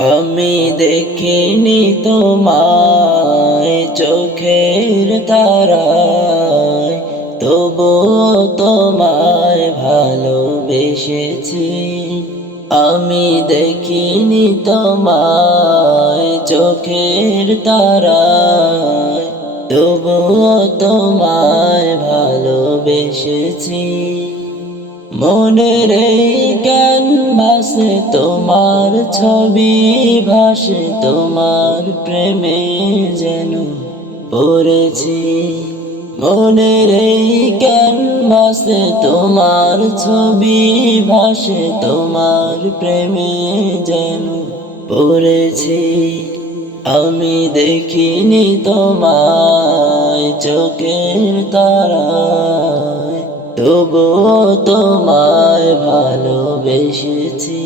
আমি দেখিনি তোমায় চোখের তারায়, তবুও তোমায় ভালোবেসেছি। আমি দেখিনি তোমায় চোখের তারায়, তবুও তোমায় ভালোবেসেছি। মনের এই ক্যানভাসে তোমার ছবি, ভাসে তোমার প্রেমে যেন পড়েছি। মনে মনের এই ক্যানভাসে তোমার ছবি, ভাসে তোমার প্রেমে যেন পড়েছি। আমি দেখিনি তোমায় চোখের তারায় তবুও তোমায় ভালোবেসেছি।